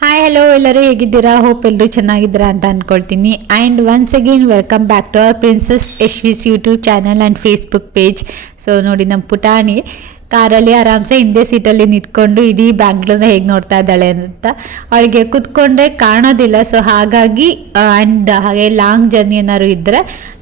Hi hello ಎಲ್ಲರೂ ಹೇಗಿದ್ದೀರಾ? Hope ಎಲ್ಲರೂ ಚೆನ್ನಾಗಿದ್ದೀರಾ ಅಂತ ಅಂದ್ಕೊಳ್ತೀನಿ. And once again welcome back to our princess Yashvi's YouTube channel and Facebook page. So ನೋಡಿ, ನಮ್ಮ ಪುಟಾಣಿ ಕಾರಲ್ಲಿ ಆರಾಮ್ಸೆ ಹಿಂದೆ ಸೀಟಲ್ಲಿ ನಿಂತ್ಕೊಂಡು ಇಡೀ ಬ್ಯಾಂಗ್ಳೂರ್ನ ಹೇಗೆ ನೋಡ್ತಾ ಇದ್ದಾಳೆ ಅಂತ. ಅವಳಿಗೆ ಕೂತ್ಕೊಂಡ್ರೆ ಕಾಣೋದಿಲ್ಲ. ಸೊ ಹಾಗಾಗಿ ಆ್ಯಂಡ್ ಹಾಗೆ ಲಾಂಗ್ ಜರ್ನಿ ಏನಾದ್ರು ಇದ್ದರೆ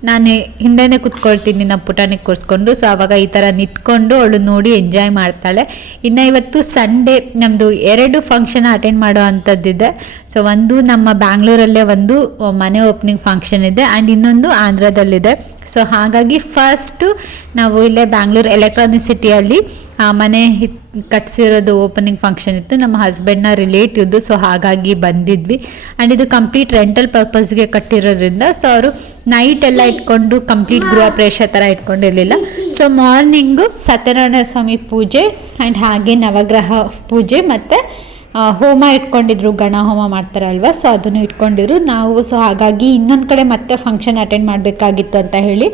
ನಾನು ಹಿಂದೆನೇ ಕೂತ್ಕೊಳ್ತೀನಿ ನಮ್ಮ ಪುಟಾಣಿಗೆ ಕೂರಿಸ್ಕೊಂಡು. ಸೊ ಆವಾಗ ಈ ಥರ ನಿಂತ್ಕೊಂಡು ಅವಳು ನೋಡಿ ಎಂಜಾಯ್ ಮಾಡ್ತಾಳೆ. ಇನ್ನು ಇವತ್ತು ಸಂಡೇ ನಮ್ಮದು 2 ಫಂಕ್ಷನ್ ಅಟೆಂಡ್ ಮಾಡೋ ಅಂಥದ್ದಿದೆ. ಸೊ ಒಂದು ನಮ್ಮ ಬ್ಯಾಂಗ್ಳೂರಲ್ಲೇ ಒಂದು ಮನೆ ಓಪನಿಂಗ್ ಫಂಕ್ಷನ್ ಇದೆ ಆ್ಯಂಡ್ ಇನ್ನೊಂದು ಆಂಧ್ರದಲ್ಲಿದೆ. ಸೊ ಹಾಗಾಗಿ ಫಸ್ಟು ನಾವು ಇಲ್ಲೇ ಬ್ಯಾಂಗ್ಳೂರು ಎಲೆಕ್ಟ್ರಾನಿಕ್ ಸಿಟಿಯಲ್ಲಿ ಮನೆ ಕಟ್ಸಿರೋದು ಓಪನಿಂಗ್ ಫಂಕ್ಷನ್ ಇತ್ತು, ನಮ್ಮ ಹಸ್ಬೆಂಡ್ನ ರಿಲೇಟಿವ್ದು. ಸೊ ಹಾಗಾಗಿ ಬಂದಿದ್ವಿ. ಆ್ಯಂಡ್ ಇದು ಕಂಪ್ಲೀಟ್ ರೆಂಟಲ್ ಪರ್ಪಸ್ಗೆ ಕಟ್ಟಿರೋದ್ರಿಂದ ಸೊ ಅವರು ನೈಟ್ ಎಲ್ಲ ಇಟ್ಕೊಂಡು ಕಂಪ್ಲೀಟ್ ಗೃಹ ಪ್ರವೇಶ ಥರ ಇಟ್ಕೊಂಡಿರಲಿಲ್ಲ. ಸೊ ಮಾರ್ನಿಂಗು ಸತ್ಯನಾರಾಯಣ ಸ್ವಾಮಿ ಪೂಜೆ ಆ್ಯಂಡ್ ಹಾಗೆ ನವಗ್ರಹ ಪೂಜೆ ಮತ್ತು ಹೋಮ ಇಟ್ಕೊಂಡಿದ್ರು, ಗಣ ಹೋಮ ಮಾಡ್ತಾರಲ್ವ, ಸೊ ಅದನ್ನು ಇಟ್ಕೊಂಡಿದ್ರು ನಾವು. ಸೊ ಹಾಗಾಗಿ ಇನ್ನೊಂದು ಕಡೆ ಮತ್ತೆ ಫಂಕ್ಷನ್ ಅಟೆಂಡ್ ಮಾಡಬೇಕಾಗಿತ್ತು ಅಂತ ಹೇಳಿ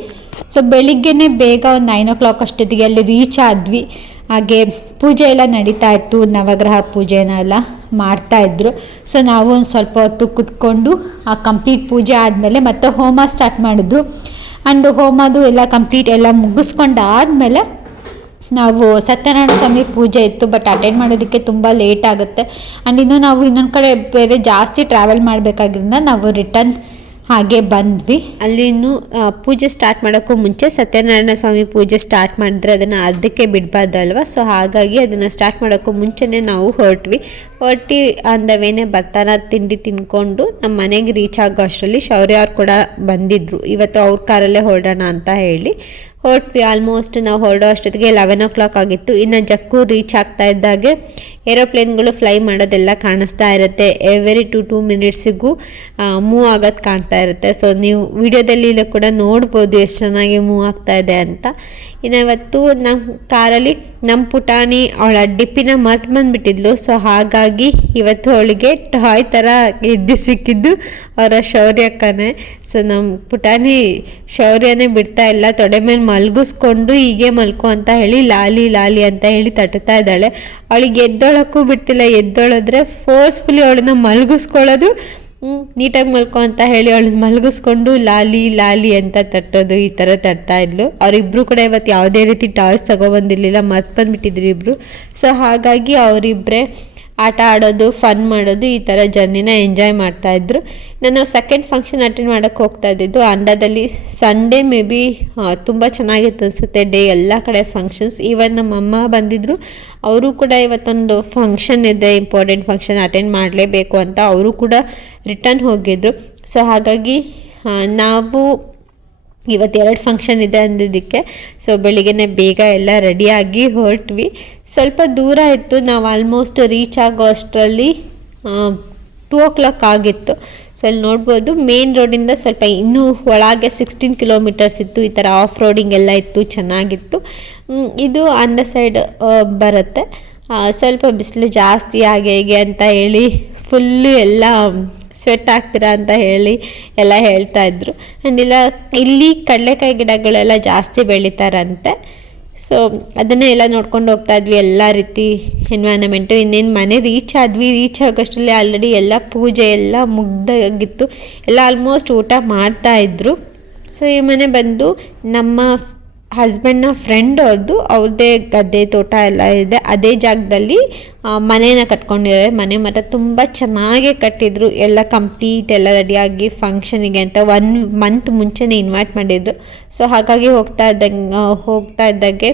ಸೊ ಬೆಳಿಗ್ಗೆನೇ ಬೇಗ ಒಂದು 9 o'clock ಅಷ್ಟೊತ್ತಿಗೆ ಅಲ್ಲಿ ರೀಚ್ ಆದ್ವಿ. ಹಾಗೆ ಪೂಜೆ ಎಲ್ಲ ನಡೀತಾ ಇತ್ತು, ನವಗ್ರಹ ಪೂಜೆನೆಲ್ಲ ಮಾಡ್ತಾಯಿದ್ರು. ಸೊ ನಾವು ಒಂದು ಸ್ವಲ್ಪ ಹೊತ್ತು ಕೂತ್ಕೊಂಡು ಆ ಕಂಪ್ಲೀಟ್ ಪೂಜೆ ಆದಮೇಲೆ ಮತ್ತೆ ಹೋಮ ಸ್ಟಾರ್ಟ್ ಮಾಡಿದ್ರು. ಆ್ಯಂಡ್ ಹೋಮದು ಎಲ್ಲ ಕಂಪ್ಲೀಟ್ ಎಲ್ಲ ಮುಗಿಸ್ಕೊಂಡಾದಮೇಲೆ ನಾವು ಸತ್ಯನಾರಾಯಣ ಸ್ವಾಮಿ ಪೂಜೆ ಇತ್ತು, ಬಟ್ ಅಟೆಂಡ್ ಮಾಡೋದಕ್ಕೆ ತುಂಬ ಲೇಟ್ ಆಗುತ್ತೆ. ಆ್ಯಂಡ್ ಇನ್ನು ನಾವು ಇನ್ನೊಂದು ಕಡೆ ಬೇರೆ ಜಾಸ್ತಿ ಟ್ರಾವೆಲ್ ಮಾಡಬೇಕಾಗಿರೋದ್ರಿಂದ ನಾವು ರಿಟರ್ನ್ ಹಾಗೆ ಬಂದ್ವಿ. ಅಲ್ಲಿ ಇನ್ನು ಪೂಜೆ ಸ್ಟಾರ್ಟ್ ಮಾಡೋಕ್ಕೂ ಮುಂಚೆ ಸತ್ಯನಾರಾಯಣ ಸ್ವಾಮಿ ಪೂಜೆ ಸ್ಟಾರ್ಟ್ ಮಾಡಿದ್ರೆ ಅದನ್ನು ಅರ್ಧಕ್ಕೆ ಬಿಡಬಾರ್ದಲ್ವ. ಸೊ ಹಾಗಾಗಿ ಅದನ್ನು ಸ್ಟಾರ್ಟ್ ಮಾಡೋಕ್ಕೂ ಮುಂಚೆನೇ ನಾವು ಹೊರಟು ಅಂದವೇನೆ ಬರ್ತಾನ ತಿಂಡಿ ತಿನ್ಕೊಂಡು ನಮ್ಮ ಮನೆಗೆ ರೀಚ್ ಆಗೋ ಅಷ್ಟರಲ್ಲಿ ಶೌರ್ಯ ಅವ್ರು ಕೂಡ ಬಂದಿದ್ದರು. ಇವತ್ತು ಅವ್ರ ಕಾರಲ್ಲೇ ಹೊರಡೋಣ ಅಂತ ಹೇಳಿ ಹೊರಟ್ವಿ. ಆಲ್ಮೋಸ್ಟ್ ನಾವು ಹೊರಡೋ ಅಷ್ಟೊತ್ತಿಗೆ 11 o'clock ಆಗಿತ್ತು. ಇನ್ನು ಜಕ್ಕೂ ರೀಚ್ ಆಗ್ತಾ ಇದ್ದಾಗೆ ಏರೋಪ್ಲೇನ್ಗಳು ಫ್ಲೈ ಮಾಡೋದೆಲ್ಲ ಕಾಣಿಸ್ತಾ ಇರುತ್ತೆ. ಎವ್ರಿ 2 minutesಗೂ ಮೂವ್ ಆಗೋದು ಕಾಣ್ತಾ ಇರುತ್ತೆ. ಸೊ ನೀವು ವಿಡಿಯೋದಲ್ಲಿ ಇಲ್ಲ ಕೂಡ ನೋಡ್ಬೋದು ಎಷ್ಟು ಚೆನ್ನಾಗಿ ಮೂವ್ ಆಗ್ತಾ ಇದೆ ಅಂತ. ಇನ್ನು ಇವತ್ತು ನಮ್ಮ ಕಾರಲ್ಲಿ ನಮ್ಮ ಪುಟಾಣಿ ಅವಳ ಡಿಪ್ಪಿನ ಮರ್ತು ಬಂದುಬಿಟ್ಟಿದ್ಲು. ಸೊ ಹಾಗಾಗಿ ಇವತ್ತು ಅವಳಿಗೆ ಟಾಯ್ ಥರ ಎದ್ದು ಸಿಕ್ಕಿದ್ದು ಅವರ ಶೌರ್ಯಕ್ಕನೇ. ಸೊ ನಮ್ಮ ಪುಟಾಣಿ ಶೌರ್ಯನೇ ಬಿಡ್ತಾ ಇಲ್ಲ, ತೊಡೆ ಮೇಲೆ ಮಲಗಿಸ್ಕೊಂಡು ಹೀಗೆ ಮಲ್ಕೊ ಅಂತ ಹೇಳಿ ಲಾಲಿ ಲಾಲಿ ಅಂತ ಹೇಳಿ ತಟ್ಟುತ್ತಾ ಇದ್ದಾಳೆ. ಅವಳಿಗೆ ಎದ್ದೊಳಕ್ಕೂ ಬಿಡ್ತಿಲ್ಲ. ಎದ್ದೊಳಿದ್ರೆ ಫೋರ್ಸ್ಫುಲಿ ಅವಳನ್ನ ಮಲಗಿಸ್ಕೊಳ್ಳೋದು, ನೀಟಾಗಿ ಮಲ್ಕೊ ಅಂತ ಹೇಳಿ ಅವಳನ್ನ ಮಲಗಿಸ್ಕೊಂಡು ಲಾಲಿ ಲಾಲಿ ಅಂತ ತಟ್ಟೋದು, ಈ ಥರ ತಟ್ತಾ ಇದ್ಲು. ಅವರಿಬ್ಬರು ಕೂಡ ಇವತ್ತು ಯಾವುದೇ ರೀತಿ ಟಾಯ್ಸ್ ತಗೊಬಂದಿರಲಿಲ್ಲ, ಮರ್ತು ಬಂದುಬಿಟ್ಟಿದ್ರು ಇಬ್ಬರು. ಸೊ ಹಾಗಾಗಿ ಅವರಿಬ್ಬರೇ ಆಟ ಆಡೋದು, ಫನ್ ಮಾಡೋದು, ಈ ಥರ ಜರ್ನಿನ ಎಂಜಾಯ್ ಮಾಡ್ತಾಯಿದ್ರು. ನಾನು ಸೆಕೆಂಡ್ ಫಂಕ್ಷನ್ ಅಟೆಂಡ್ ಮಾಡೋಕ್ಕೆ ಹೋಗ್ತಾ ಇದ್ದಿದ್ದು ಅಂಡಾದಲ್ಲಿ. ಸಂಡೇ ಮೇ ಬಿ ತುಂಬ ಚೆನ್ನಾಗಿತ್ತು ಅನಿಸುತ್ತೆ ಡೇ, ಎಲ್ಲ ಕಡೆ ಫಂಕ್ಷನ್ಸ್. ಈವನ್ ನಮ್ಮ ಅಮ್ಮ ಬಂದಿದ್ದರು, ಅವರು ಕೂಡ ಇವತ್ತೊಂದು ಫಂಕ್ಷನ್ ಇದೆ, ಇಂಪಾರ್ಟೆಂಟ್ ಫಂಕ್ಷನ್ ಅಟೆಂಡ್ ಮಾಡಲೇಬೇಕು ಅಂತ ಅವರು ಕೂಡ ರಿಟರ್ನ್ ಹೋಗಿದ್ರು. ಸೊ ಹಾಗಾಗಿ ನಾವು ಇವತ್ತು 2 ಫಂಕ್ಷನ್ ಇದೆ ಅಂದಿದ್ದಕ್ಕೆ ಸೊ ಬೆಳಿಗ್ಗೆ ಬೇಗ ಎಲ್ಲ ರೆಡಿಯಾಗಿ ಹೊರಟ್ವಿ. ಸ್ವಲ್ಪ ದೂರ ಇತ್ತು, ನಾವು ಆಲ್ಮೋಸ್ಟ್ ರೀಚ್ ಆಗೋ ಅಷ್ಟರಲ್ಲಿ 2 o'clock ಆಗಿತ್ತು. ಸೊ ಅಲ್ಲಿ ನೋಡ್ಬೋದು ಮೇನ್ ರೋಡಿಂದ ಸ್ವಲ್ಪ ಇನ್ನೂ ಒಳಗೆ 16 kilometers ಇತ್ತು. ಈ ಥರ ಆಫ್ ರೋಡಿಂಗ್ ಎಲ್ಲ ಇತ್ತು, ಚೆನ್ನಾಗಿತ್ತು. ಇದು ಅಂಡರ್ ಸೈಡ್ ಬರುತ್ತೆ. ಸ್ವಲ್ಪ ಬಿಸಿಲು ಜಾಸ್ತಿ ಹಾಗೆ ಹೀಗೆ ಅಂತ ಹೇಳಿ ಫುಲ್ಲು ಎಲ್ಲ ಸ್ವೆಟ್ ಆಗ್ತೀರಾ ಅಂತ ಹೇಳಿ ಎಲ್ಲ ಹೇಳ್ತಾಯಿದ್ರು. ಆ್ಯಂಡ್ ಇಲ್ಲಿ ಕಡಲೆಕಾಯಿ ಗಿಡಗಳೆಲ್ಲ ಜಾಸ್ತಿ ಬೆಳೀತಾರಂತೆ. ಸೊ ಅದನ್ನೇ ಎಲ್ಲ ನೋಡ್ಕೊಂಡು ಹೋಗ್ತಾ ಇದ್ವಿ, ಎಲ್ಲ ರೀತಿ ಎನ್ವೈರನ್ಮೆಂಟು. ಇನ್ನೇನು ಮನೆ ರೀಚ್ ಆಗೋಷ್ಟರಲ್ಲಿ ಆಲ್ರೆಡಿ ಎಲ್ಲ ಪೂಜೆ ಎಲ್ಲ ಮುಗ್ದಾಗಿತ್ತು, ಎಲ್ಲ ಆಲ್ಮೋಸ್ಟ್ ಊಟ ಮಾಡ್ತಾಯಿದ್ರು. ಸೊ ಈ ಮನೆ ಬಂದು ನಮ್ಮ ಹಸ್ಬೆಂಡ್ನ ಫ್ರೆಂಡ್ ಅವ್ರದ್ದೇ ಗದ್ದೆ ತೋಟ ಎಲ್ಲ ಇದೆ. ಅದೇ ಜಾಗದಲ್ಲಿ ಮನೇನ ಕಟ್ಕೊಂಡಿದ್ದಾರೆ. ಮನೆ ಮಾತ್ರ ತುಂಬ ಚೆನ್ನಾಗೇ ಕಟ್ಟಿದ್ರು, ಎಲ್ಲ ಕಂಪ್ಲೀಟ್ ಎಲ್ಲ ರೆಡಿಯಾಗಿ ಫಂಕ್ಷನಿಗೆ ಅಂತ 1 month ಮುಂಚೆನೇ ಇನ್ವೈಟ್ ಮಾಡಿದ್ರು. ಸೊ ಹಾಗಾಗಿ ಹೋಗ್ತಾ ಇದ್ದಾಗೆ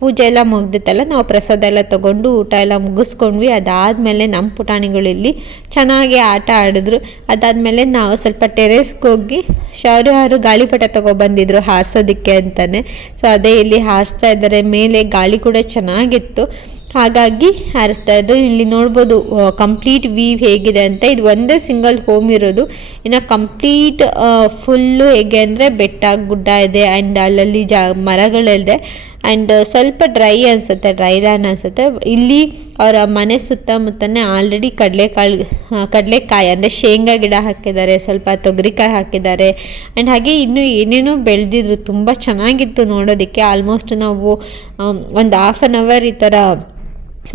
ಪೂಜೆ ಎಲ್ಲ ಮುಗ್ದಿತ್ತಲ್ಲ, ನಾವು ಪ್ರಸಾದ ಎಲ್ಲ ತೊಗೊಂಡು ಊಟ ಎಲ್ಲ ಮುಗಿಸ್ಕೊಂಡ್ವಿ. ಅದಾದಮೇಲೆ ನಮ್ಮ ಪುಟಾಣಿಗಳಲ್ಲಿ ಚೆನ್ನಾಗಿ ಆಟ ಆಡಿದ್ರು. ಅದಾದಮೇಲೆ ನಾವು ಸ್ವಲ್ಪ ಟೆರೇಸ್ಗೆ ಹೋಗಿ ಶೌರ್ಯ ಅವರು ಗಾಳಿಪಟ ತೊಗೊಬಂದಿದ್ರು ಹಾರಿಸೋದಕ್ಕೆ ಅಂತಲೇ. ಸೊ ಅದೇ ಇಲ್ಲಿ ಹಾರಿಸ್ತಾ ಇದ್ದಾರೆ, ಮೇಲೆ ಗಾಳಿ ಕೂಡ ಚೆನ್ನಾಗಿತ್ತು, ಹಾಗಾಗಿ ಹಾರಿಸ್ತಾಯಿದ್ರು. ಇಲ್ಲಿ ನೋಡ್ಬೋದು ಕಂಪ್ಲೀಟ್ ವ್ಯೂ ಹೇಗಿದೆ ಅಂತ. ಇದು ಒಂದೇ ಸಿಂಗಲ್ ಹೋಮ್ ಇರೋದು. ಇನ್ನು ಕಂಪ್ಲೀಟ್ ಫುಲ್ಲು ಹೇಗೆ ಅಂದರೆ ಬೆಟ್ಟ ಗುಡ್ಡ ಇದೆ ಆ್ಯಂಡ್ ಅಲ್ಲಲ್ಲಿ ಮರಗಳಿದೆ. ಆ್ಯಂಡ್ ಸ್ವಲ್ಪ ಡ್ರೈ ಲ್ಯಾಂಡ್ ಅನಿಸುತ್ತೆ. ಇಲ್ಲಿ ಅವರ ಮನೆ ಸುತ್ತಮುತ್ತನೇ ಆಲ್ರೆಡಿ ಕಡಲೆಕಾಯಿ ಅಂದರೆ ಶೇಂಗಾ ಗಿಡ ಹಾಕಿದ್ದಾರೆ, ಸ್ವಲ್ಪ ತೊಗರಿಕಾಯಿ ಹಾಕಿದ್ದಾರೆ. ಆ್ಯಂಡ್ ಹಾಗೆ ಇನ್ನೂ ಏನೇನೋ ಬೆಳೆದಿದ್ರು, ತುಂಬ ಚೆನ್ನಾಗಿತ್ತು ನೋಡೋದಕ್ಕೆ. ಆಲ್ಮೋಸ್ಟ್ ನಾವು ಒಂದು 1/2 hour ಈ ಥರ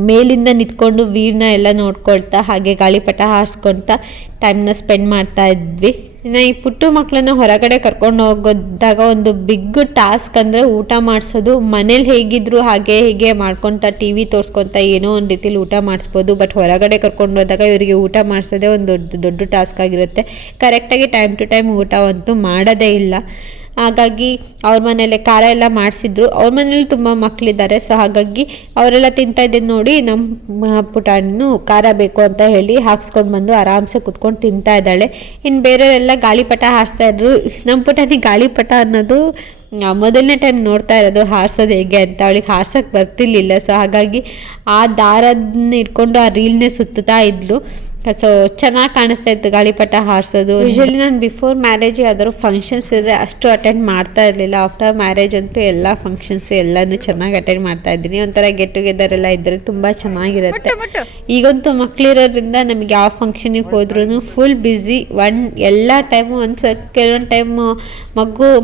ಮೇಲಿಂದ ನಿಂತ್ಕೊಂಡು ವ್ಯೂನ ಎಲ್ಲ ನೋಡ್ಕೊಳ್ತಾ ಹಾಗೆ ಗಾಳಿಪಟ ಹಾರಿಸ್ಕೊಳ್ತಾ ಟೈಮ್ನ ಸ್ಪೆಂಡ್ ಮಾಡ್ತಾ ಇದ್ವಿ. ಇನ್ನು ಈ ಪುಟ್ಟು ಮಕ್ಕಳನ್ನ ಹೊರಗಡೆ ಕರ್ಕೊಂಡು ಹೋಗೋದಾಗ ಒಂದು ಬಿಗ್ ಟಾಸ್ಕ್ ಅಂದರೆ ಊಟ ಮಾಡಿಸೋದು. ಮನೇಲಿ ಹೇಗಿದ್ರು ಹಾಗೆ ಹೀಗೆ ಮಾಡ್ಕೊತ ಟಿ ವಿ ತೋರಿಸ್ಕೊತ ಏನೋ ಒಂದು ರೀತಿಲಿ ಊಟ ಮಾಡಿಸ್ಬೋದು. ಬಟ್ ಹೊರಗಡೆ ಕರ್ಕೊಂಡು ಹೋದಾಗ ಇವರಿಗೆ ಊಟ ಮಾಡಿಸೋದೇ ಒಂದು ದೊಡ್ಡ ಟಾಸ್ಕ್ ಆಗಿರುತ್ತೆ. ಕರೆಕ್ಟಾಗಿ ಟೈಮ್ ಟು ಟೈಮ್ ಊಟವಂತೂ ಮಾಡೋದೇ ಇಲ್ಲ. ಹಾಗಾಗಿ ಅವ್ರ ಮನೇಲಿ ಖಾರ ಎಲ್ಲ ಮಾಡಿಸಿದ್ರು. ಅವ್ರ ಮನೇಲಿ ತುಂಬ ಮಕ್ಕಳಿದ್ದಾರೆ. ಸೊ ಹಾಗಾಗಿ ಅವರೆಲ್ಲ ತಿಂತಾ ಇದ್ದಿದ್ದು ನೋಡಿ ನಮ್ಮ ಪುಟಾಣಿನೂ ಖಾರ ಬೇಕು ಅಂತ ಹೇಳಿ ಹಾಕ್ಸ್ಕೊಂಡು ಬಂದು ಆರಾಮ್ಸೆ ಕುತ್ಕೊಂಡು ತಿಂತಾ ಇದ್ದಾಳೆ. ಇನ್ನು ಬೇರೆಯವರೆಲ್ಲ ಗಾಳಿಪಟ ಹಾರಿಸ್ತಾ ಇದ್ರು. ನಮ್ಮ ಪುಟಾಣಿ ಗಾಳಿಪಟ ಅನ್ನೋದು ಮೊದಲನೇ ಟೈಮ್ ನೋಡ್ತಾ ಇರೋದು ಹಾರಿಸೋದು ಹೇಗೆ ಅಂತ. ಅವಳಿಗೆ ಹಾರ್ಸೋಕ್ಕೆ ಬರ್ತಿರ್ಲಿಲ್ಲ. ಸೊ ಹಾಗಾಗಿ ಆ ದಾರದನ್ನ ಇಟ್ಕೊಂಡು ಆ ರೀಲ್ನೇ ಸುತ್ತಾ ಇದ್ಲು. ಸೊ ಚೆನ್ನಾಗಿ ಕಾಣಿಸ್ತಾ ಇತ್ತು ಗಾಳಿಪಟ ಹಾರಿಸೋದು. ಯೂಶಲಿ ನಾನು ಬಿಫೋರ್ ಮ್ಯಾರೇಜ್ ಯಾವ್ದಾದ್ರು ಫಂಕ್ಷನ್ಸ್ ಇದ್ದರೆ ಅಷ್ಟು ಅಟೆಂಡ್ ಮಾಡ್ತಾ ಇರಲಿಲ್ಲ. ಆಫ್ಟರ್ ಮ್ಯಾರೇಜ್ ಅಂತೂ ಎಲ್ಲ ಫಂಕ್ಷನ್ಸ್ ಎಲ್ಲನೂ ಚೆನ್ನಾಗಿ ಅಟೆಂಡ್ ಮಾಡ್ತಾ ಇದ್ದೀನಿ. ಒಂಥರ ಗೆಟ್ ಟುಗೆದರ್ ಎಲ್ಲ ಇದ್ದರೆ ತುಂಬ ಚೆನ್ನಾಗಿರುತ್ತೆ. ಈಗಂತೂ ಮಕ್ಕಳಿರೋದ್ರಿಂದ ನಮಗೆ ಯಾವ ಫಂಕ್ಷನಿಗೆ ಹೋದ್ರೂ ಫುಲ್ ಬ್ಯುಸಿ. ಎಲ್ಲ ಟೈಮು ಕೆಲವೊಂದು ಟೈಮು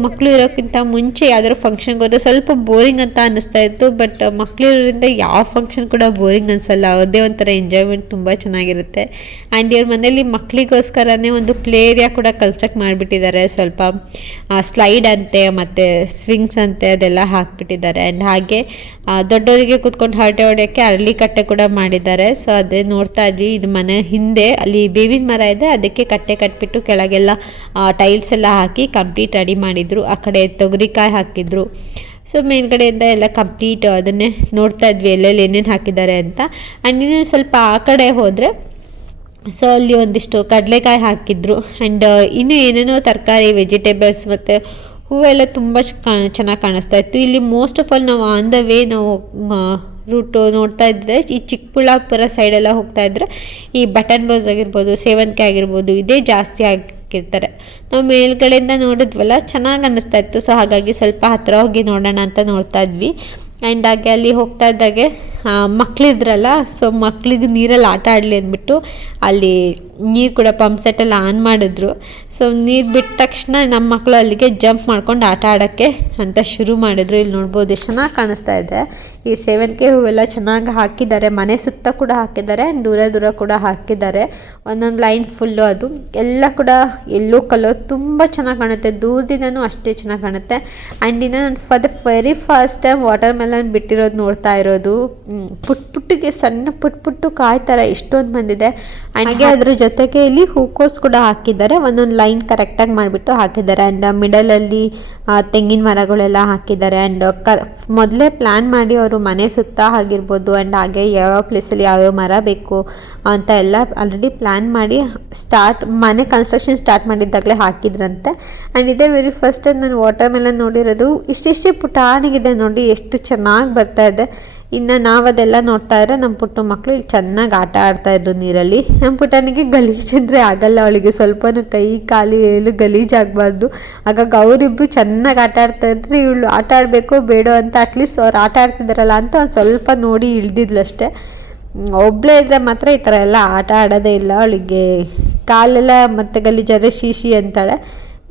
ಮಕ್ಕಳು ಇರೋಕ್ಕಿಂತ ಮುಂಚೆ ಯಾವ್ದಾದ್ರು ಫಂಕ್ಷನ್ಗೆ ಹೋದ್ರೆ ಸ್ವಲ್ಪ ಬೋರಿಂಗ್ ಅಂತ ಅನ್ನಿಸ್ತಾ ಇತ್ತು. ಬಟ್ ಮಕ್ಕಳಿರೋದ್ರಿಂದ ಯಾವ ಫಂಕ್ಷನ್ ಕೂಡ ಬೋರಿಂಗ್ ಅನಿಸಲ್ಲ. ಅದೇ ಒಂಥರ ಎಂಜಾಯ್ಮೆಂಟ್ ತುಂಬ ಚೆನ್ನಾಗಿರುತ್ತೆ. ಆ್ಯಂಡ್ ಇವ್ರ ಮನೇಲಿ ಮಕ್ಕಳಿಗೋಸ್ಕರನೇ ಒಂದು ಪ್ಲೇ ಏರಿಯಾ ಕೂಡ ಕನ್ಸ್ಟ್ರಕ್ಟ್ ಮಾಡಿಬಿಟ್ಟಿದ್ದಾರೆ. ಸ್ವಲ್ಪ ಸ್ಲೈಡ್ ಅಂತೆ ಮತ್ತು ಸ್ವಿಂಗ್ಸ್ ಅಂತೆ ಅದೆಲ್ಲ ಹಾಕ್ಬಿಟ್ಟಿದ್ದಾರೆ. ಆ್ಯಂಡ್ ಹಾಗೆ ದೊಡ್ಡವರಿಗೆ ಕೂತ್ಕೊಂಡು ಹರಟೆ ಹೊಡೆಯೋಕ್ಕೆ ಅರಳಿ ಕಟ್ಟೆ ಕೂಡ ಮಾಡಿದ್ದಾರೆ. ಸೊ ಅದೇ ನೋಡ್ತಾ ಇದ್ವಿ. ಇದು ಮನೆ ಹಿಂದೆ ಅಲ್ಲಿ ಬೇವಿನ ಮರ ಇದೆ, ಅದಕ್ಕೆ ಕಟ್ಟೆ ಕಟ್ಬಿಟ್ಟು ಕೆಳಗೆಲ್ಲ ಟೈಲ್ಸ್ ಎಲ್ಲ ಹಾಕಿ ಕಂಪ್ಲೀಟ್ ರೆಡಿ ಮಾಡಿದರು. ಆ ಕಡೆ ತೊಗರಿಕಾಯಿ ಹಾಕಿದ್ರು. ಸೊ ಮೇಲ್ಗಡೆಯಿಂದ ಎಲ್ಲ ಕಂಪ್ಲೀಟ್ ಅದನ್ನೇ ನೋಡ್ತಾ ಇದ್ವಿ ಎಲ್ಲೆಲ್ಲಿ ಏನೇನು ಹಾಕಿದ್ದಾರೆ ಅಂತ. ಆ್ಯಂಡ್ ಇನ್ನೂ ಸ್ವಲ್ಪ ಆ ಕಡೆ ಹೋದರೆ ಸೊ ಅಲ್ಲಿ ಒಂದಿಷ್ಟು ಕಡಲೆಕಾಯಿ ಹಾಕಿದ್ರು. ಆ್ಯಂಡ್ ಇನ್ನೂ ಏನೇನೋ ತರಕಾರಿ ವೆಜಿಟೇಬಲ್ಸ್ ಮತ್ತು ಹೂವೆಲ್ಲ ತುಂಬ ಚೆನ್ನಾಗಿ ಕಾಣಿಸ್ತಾ ಇತ್ತು. ಇಲ್ಲಿ ಮೋಸ್ಟ್ ಆಫ್ ಆಲ್ ನಾವು ಆನ್ ದ ವೇ ನಾವು ರೂಟು ನೋಡ್ತಾ ಇದ್ದರೆ ಈ ಚಿಕ್ಕಬಳ್ಳಾಪುರ ಸೈಡೆಲ್ಲ ಹೋಗ್ತಾ ಇದ್ದರೆ ಈ ಬಟನ್ ರೋಸ್ ಆಗಿರ್ಬೋದು, ಸೇವಂತಿಗೆ ಆಗಿರ್ಬೋದು, ಇದೇ ಜಾಸ್ತಿ ಹಾಕಿರ್ತಾರೆ. ನಾವು ಮೇಲ್ಗಡೆಯಿಂದ ನೋಡಿದ್ವಲ್ಲ, ಚೆನ್ನಾಗಿ ಅನ್ನಿಸ್ತಾ ಇತ್ತು. ಸೊ ಹಾಗಾಗಿ ಸ್ವಲ್ಪ ಹತ್ತಿರ ಹೋಗಿ ನೋಡೋಣ ಅಂತ ನೋಡ್ತಾ ಇದ್ವಿ. ಆ್ಯಂಡ್ ಹಾಗೆ ಅಲ್ಲಿ ಹೋಗ್ತಾ ಇದ್ದಾಗೆ ಮಕ್ಕಳಿದ್ರಲ್ಲ, ಸೊ ಮಕ್ಕಳಿಗೆ ನೀರಲ್ಲಿ ಆಟ ಆಡಲಿ ಅಂದ್ಬಿಟ್ಟು ಅಲ್ಲಿ ನೀರು ಕೂಡ ಪಂಪ್ ಸೆಟ್ಟೆಲ್ಲ ಆನ್ ಮಾಡಿದ್ರು. ಸೊ ನೀರು ಬಿಟ್ಟ ತಕ್ಷಣ ನಮ್ಮ ಮಕ್ಕಳು ಅಲ್ಲಿಗೆ ಜಂಪ್ ಮಾಡ್ಕೊಂಡು ಆಟ ಆಡೋಕ್ಕೆ ಅಂತ ಶುರು ಮಾಡಿದ್ರು. ಇಲ್ಲಿ ನೋಡ್ಬೋದು ಎಷ್ಟು ಚೆನ್ನಾಗಿ ಕಾಣಿಸ್ತಾ ಇದೆ. ಈ ಸೇವಂತಿಗೆ ಹೂವೆಲ್ಲ ಚೆನ್ನಾಗಿ ಹಾಕಿದ್ದಾರೆ. ಮನೆ ಸುತ್ತ ಕೂಡ ಹಾಕಿದ್ದಾರೆ, ದೂರ ದೂರ ಕೂಡ ಹಾಕಿದ್ದಾರೆ. ಒಂದೊಂದು ಲೈನ್ ಫುಲ್ಲು ಅದು ಎಲ್ಲ ಕೂಡ ಯೆಲ್ಲೋ ಕಲರ್ ತುಂಬ ಚೆನ್ನಾಗಿ ಕಾಣುತ್ತೆ. ದೂರದಿಂದನೂ ಅಷ್ಟೇ ಚೆನ್ನಾಗಿ ಕಾಣುತ್ತೆ. ಆ್ಯಂಡ್ ಇನ್ನು ನಾನು for the very first time watermelon ಬಿಟ್ಟಿರೋದು ನೋಡ್ತಾ ಇರೋದು. ಪುಟ್ಟಿಗೆ ಸಣ್ಣ ಪುಟ್ಟು ಕಾಯಿ ಥರ ಎಷ್ಟೊಂದು ಬಂದಿದೆ. ಹಾಗೆ ಅದ್ರ ಜೊತೆಗೆ ಇಲ್ಲಿ ಹೂಕೋಸ್ ಕೂಡ ಹಾಕಿದ್ದಾರೆ. ಒಂದೊಂದು ಲೈನ್ ಕರೆಕ್ಟಾಗಿ ಮಾಡಿಬಿಟ್ಟು ಹಾಕಿದ್ದಾರೆ. ಆ್ಯಂಡ್ ಮಿಡಲಲ್ಲಿ ತೆಂಗಿನ ಮರಗಳೆಲ್ಲ ಹಾಕಿದ್ದಾರೆ. ಆ್ಯಂಡ್ ಮೊದಲೇ ಪ್ಲ್ಯಾನ್ ಮಾಡಿ ಅವರು ಮನೆ ಸುತ್ತ ಆಗಿರ್ಬೋದು ಆ್ಯಂಡ್ ಹಾಗೆ ಯಾವ ಪ್ಲೇಸಲ್ಲಿ ಯಾವ್ಯಾವ ಮರ ಬೇಕು ಅಂತ ಎಲ್ಲ ಆಲ್ರೆಡಿ ಪ್ಲ್ಯಾನ್ ಮಾಡಿ ಮನೆ ಕನ್ಸ್ಟ್ರಕ್ಷನ್ ಸ್ಟಾರ್ಟ್ ಮಾಡಿದ್ದಾಗಲೇ ಹಾಕಿದ್ರಂತೆ. ಆ್ಯಂಡ್ ಇದೇ ವೆರಿ ಫಸ್ಟ್ ಟೈಮ್ ನಾನು ವಾಟರ್ ಮೆಲನ್ ನೋಡಿರೋದು. ಇಷ್ಟಿಷ್ಟೇ ಪುಟಾಣಿಗಿದೆ ನೋಡಿ, ಎಷ್ಟು ಚೆನ್ನಾಗಿ ಬರ್ತಾ ಇದೆ. ಇನ್ನು ನಾವು ಅದೆಲ್ಲ ನೋಡ್ತಾ ಇದ್ರೆ ನಮ್ಮ ಪುಟ್ಟ ಮಕ್ಕಳು ಇಲ್ಲಿ ಚೆನ್ನಾಗಿ ಆಟ ಆಡ್ತಾಯಿದ್ರು ನೀರಲ್ಲಿ. ನಮ್ಮ ಪುಟ್ಟನಿಗೆ ಗಲೀಜಿದ್ರೆ ಆಗಲ್ಲ, ಅವಳಿಗೆ ಸ್ವಲ್ಪನೂ ಕೈ ಕಾಲು ಏನು ಗಲೀಜಾಗಬಾರ್ದು. ಹಾಗಾಗಿ ಅವರಿಬ್ಬರು ಚೆನ್ನಾಗಿ ಆಟ ಆಡ್ತಾಯಿದ್ರು. ಇವಳು ಆಟ ಆಡಬೇಕೋ ಬೇಡೋ ಅಂತ ಅಟ್ಲೀಸ್ಟ್ ಅವ್ರು ಆಟ ಆಡ್ತಿದ್ದಾರಲ್ಲ ಅಂತ ಒಂದು ಸ್ವಲ್ಪ ನೋಡಿ ಇಳ್ದಿದ್ಲಷ್ಟೇ. ಒಬ್ಬಳೇ ಇದ್ದರೆ ಮಾತ್ರ ಈ ಥರ ಎಲ್ಲ ಆಟ ಆಡೋದೇ ಇಲ್ಲ. ಅವಳಿಗೆ ಕಾಲೆಲ್ಲ ಮತ್ತು ಗಲೀಜಾದರೆ ಶೀಶಿ ಅಂತಾಳೆ.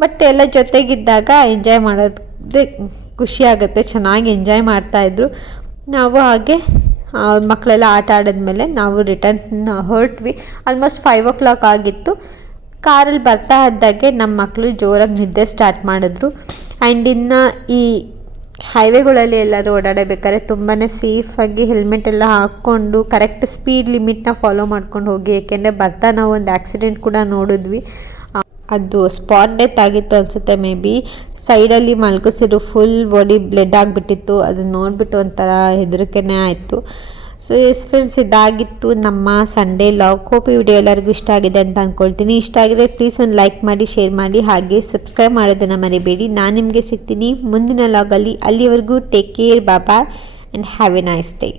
ಬಟ್ ಎಲ್ಲ ಜೊತೆಗಿದ್ದಾಗ ಎಂಜಾಯ್ ಮಾಡೋದೇ ಖುಷಿ ಆಗುತ್ತೆ. ಚೆನ್ನಾಗಿ ಎಂಜಾಯ್ ಮಾಡ್ತಾಯಿದ್ರು. ನಾವು ಹಾಗೆ ಮಕ್ಕಳೆಲ್ಲ ಆಟ ಆಡಿದ್ಮೇಲೆ ನಾವು ರಿಟರ್ನ್ ಹೊರಟ್ವಿ. ಆಲ್ಮೋಸ್ಟ್ 5 o'clock ಆಗಿತ್ತು. ಕಾರಲ್ಲಿ ಬರ್ತಾ ಇದ್ದಾಗೆ ನಮ್ಮ ಮಕ್ಕಳು ಜೋರಾಗಿ ನಿದ್ದೆ ಸ್ಟಾರ್ಟ್ ಮಾಡಿದ್ರು. ಆ್ಯಂಡ್ ಇನ್ನು ಈ ಹೈವೇಗಳಲ್ಲಿ ಎಲ್ಲರೂ ಓಡಾಡಬೇಕಾದ್ರೆ ತುಂಬಾ ಸೇಫಾಗಿ ಹೆಲ್ಮೆಟ್ ಎಲ್ಲ ಹಾಕ್ಕೊಂಡು ಕರೆಕ್ಟ್ ಸ್ಪೀಡ್ ಲಿಮಿಟ್ನ ಫಾಲೋ ಮಾಡ್ಕೊಂಡು ಹೋಗಿ. ಏಕೆಂದರೆ ಬರ್ತಾ ನಾವು ಒಂದು ಆಕ್ಸಿಡೆಂಟ್ ಕೂಡ ನೋಡಿದ್ವಿ. ಅದು ಸ್ಪಾಟ್ ಡೆತ್ ಆಗಿತ್ತು ಅನಿಸುತ್ತೆ. ಮೇ ಬಿ ಸೈಡಲ್ಲಿ ಮಲ್ಕಿಸಿರು ಫುಲ್ ಬಾಡಿ ಬ್ಲಡ್ ಆಗಿಬಿಟ್ಟಿತ್ತು. ಅದನ್ನು ನೋಡಿಬಿಟ್ಟು ಒಂಥರ ಹೆದರಿಕೆನೇ ಆಯಿತು. ಸೊ ಎಸ್ ಫ್ರೆಂಡ್ಸ್, ಇದಾಗಿತ್ತು ನಮ್ಮ ಸಂಡೇ ಲಾಗ್. ಹೋಪ್ ಈ ವಿಡಿಯೋ ಎಲ್ಲರಿಗೂ ಇಷ್ಟ ಆಗಿದೆ ಅಂತ ಅಂದ್ಕೊಳ್ತೀನಿ. ಇಷ್ಟ ಆಗಿದ್ರೆ ಪ್ಲೀಸ್ ಒಂದು ಲೈಕ್ ಮಾಡಿ, ಶೇರ್ ಮಾಡಿ, ಹಾಗೆ ಸಬ್ಸ್ಕ್ರೈಬ್ ಮಾಡೋದನ್ನು ಮರಿಬೇಡಿ. ನಾನು ನಿಮಗೆ ಸಿಗ್ತೀನಿ ಮುಂದಿನ ಲಾಗಲ್ಲಿ. ಅಲ್ಲಿವರೆಗೂ take care, bye and have a nice day.